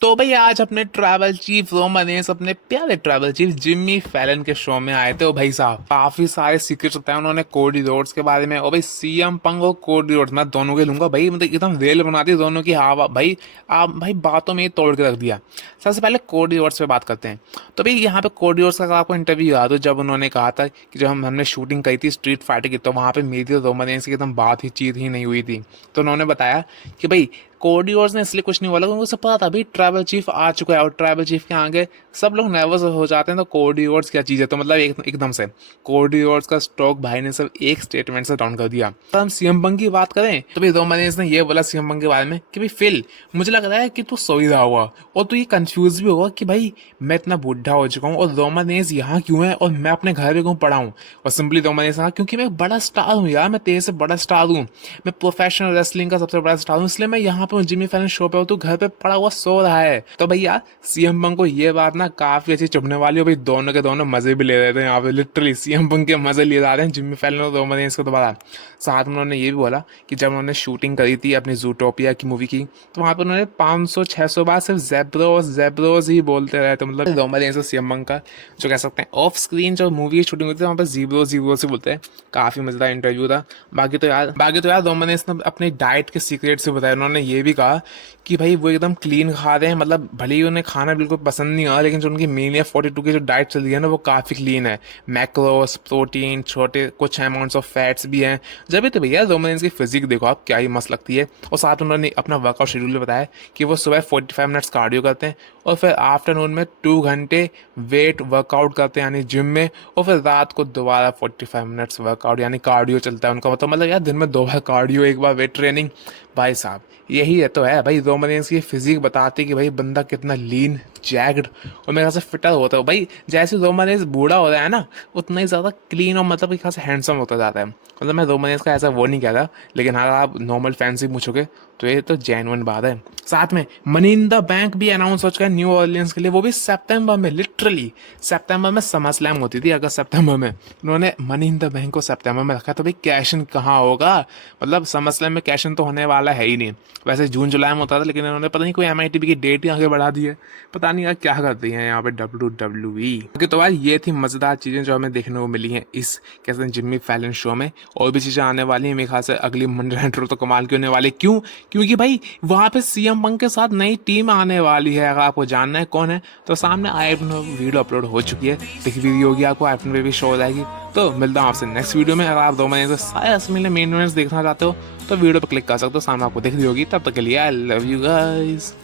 तो भाई आज अपने ट्रैवल चीफ रोमन रेंस अपने प्यारे ट्रैवल चीफ जिम्मी फैलन के शो में आए थे। ओ भाई साहब काफी सारे सीक्रेट्स बताए उन्होंने कोडी रोड्स के बारे में। और भाई सीएम पंग और कोडी रोड्स मैं दोनों के लूंगा भाई, मतलब एकदम रेल बना दी दोनों की। हाँ भाई आप भाई बातों में ही तोड़ के रख दिया। सबसे पहले कोडी रोड्स पे बात करते हैं। तो भाई यहाँ पे कोडी रोड्स का आपको इंटरव्यू याद हो जब उन्होंने कहा था कि जब हमने शूटिंग करी थी स्ट्रीट फाइटर की, तो वहाँ पे मेरी और रोमन रेंस की एकदम बात ही चीत ही नहीं हुई थी। तो उन्होंने बताया कि भाई कोडियोर्स ने इसलिए कुछ नहीं बोला क्योंकि उसे पता था भाई ट्रैवल चीफ आ चुका है और ट्रैवल चीफ के आगे सब लोग नर्वस हो जाते हैं। तो कोडियोर्स क्या चीज़ है, तो मतलब एकदम से कोडियोर्स का स्टॉक भाई ने सब एक स्टेटमेंट से डाउन कर दिया। तो हम सीएम पंग की बात करें तो भाई रोमन रेंस ने ये बोला सीएम पंग के बारे में कि भाई फिल मुझे लग रहा है कि तू सो ही रहा हुआ और तू ये कंफ्यूज भी होगा कि भाई मैं इतना बुढ़ा हो चुका हूँ और रोमन रेंस यहाँ क्यों है और मैं अपने घर पे क्यों पड़ा हूँ। और सिंपली रोमन रेंस कहा क्योंकि मैं एक बड़ा स्टार हूँ यार, मैं तेरे से बड़ा स्टार हूँ, मैं प्रोफेशनल रेसलिंग का सबसे बड़ा स्टार हूँ, इसलिए मैं यहाँ पे जिमी फैलन शो पे हूँ, तू घर पे पड़ा हुआ सो रहा है। तो भैया सीएम पंग को ये बात ना काफी अच्छी चुभने वाली हो भाई, दोनों के दोनों मजे भी ले रहे थे यहाँ पे, लिटरली सीएम पंग के मजे लिए जा रहे हैं जिमी फैलन और रोमन रेंस को दोबारा। साथ में उन्होंने ये भी बोला कि जब उन्होंने शूटिंग करी थी अपनी जूटोपिया की मूवी की तो वहाँ पर उन्होंने 500-600 बार सिर्फ जेब्रोस जेब्रोस ही बोलते रहे। तो मतलब रोमन रेंस और सीएम पंग का जो कह सकते हैं ऑफ स्क्रीन जो मूवी की शूटिंग होती है वहाँ पर जीब्रो जीब्रो से बोलते हैं। काफी मजेदार इंटरव्यू था। बाकी तो यार रोमन रेंस ने अपनी डाइट के सीक्रेट से बताया। उन्होंने ये भी कहा कि भाई वो एकदम क्लीन खा रहे हैं, मतलब भले ही उन्हें खाना बिल्कुल पसंद नहीं आ, लेकिन जो उनकी मीनिया 42 की जो डाइट चल रही है ना वो काफ़ी क्लीन है। मैक्रोस प्रोटीन छोटे कुछ अमाउंट्स ऑफ फैट्स भी हैं। जब भी तो भैया रोमन की फिजिक देखो आप क्या ही मस्त लगती है। और साथ उन्होंने अपना वर्कआउट शेड्यूल बताया कि वो सुबह 45 मिनट्स कार्डियो करते हैं और फिर आफ्टरनून में 2 घंटे वेट वर्कआउट करते हैं यानी जिम में, और फिर रात को दोबारा 45 मिनट्स वर्कआउट यानी कार्डियो चलता है उनका। मतलब यार दिन में 2 बार कार्डियो 1 बार वेट ट्रेनिंग। भाई साहब यही है तो है भाई रोमन रेंस की फिजिक बताती कि भाई बंदा कितना लीन जैग्ड और मेरे ख्याल से फिटर होता है भाई। जैसे रोमन रेंस बूढ़ा हो रहा है ना उतना ही ज़्यादा क्लीन और मतलब एक खास हैंडसम होता जाता है। मतलब मैं रोमन रेंस का ऐसा वो नहीं कहता, लेकिन हाँ आप नॉर्मल फैन से पूछोगे तो ये तो जेन्युइन बात है। साथ में मनी इन द बैंक भी अनाउंस हो चुका है न्यू ऑर्लियंस के लिए, वो भी सितंबर में। लिटरली सितंबर में समर स्लैम होती थी, अगस्त सितंबर में उन्होंने मनी इन द बैंक को सितंबर में रखा। तो भाई कैश इन कहाँ होगा, मतलब समर स्लैम में कैश इन तो होने वाला है ही नहीं। वैसे जून जुलाई में होता था लेकिन इन्होंने पता नहीं कोई एमआईटीबी की डेट ही आगे बढ़ा दी है। पता नहीं यार क्या करती हैं यहाँ पे WWE। ओके तो यार ये थी मज़ेदार चीज़ें जो हमें देखने को मिली हैं इस कैसे जिम्मी फैलन शो में। और भी चीज़ें आने वाली हैं मेरे ख्याल से, अगली मंडे नाइट रॉ तो कमाल की होने वाली। क्यों? क्योंकि भाई वहाँ पे सीएम पंग के साथ नई टीम आने वाली है। अगर आपको जानना है कौन है तो सामने आईफोन वीडियो अपलोड हो चुकी है, दिख भी होगी आपको, आईफोन पे भी शो हो जाएगी। तो मिलता हूँ आपसे नेक्स्ट वीडियो में। अगर आप 2 महीने से सारे असली मेन इवेंट्स देखना चाहते हो तो वीडियो पर क्लिक कर सकते हो, सामने आपको दिख रही होगी। तब तक के लिए आई लव यू गाइस।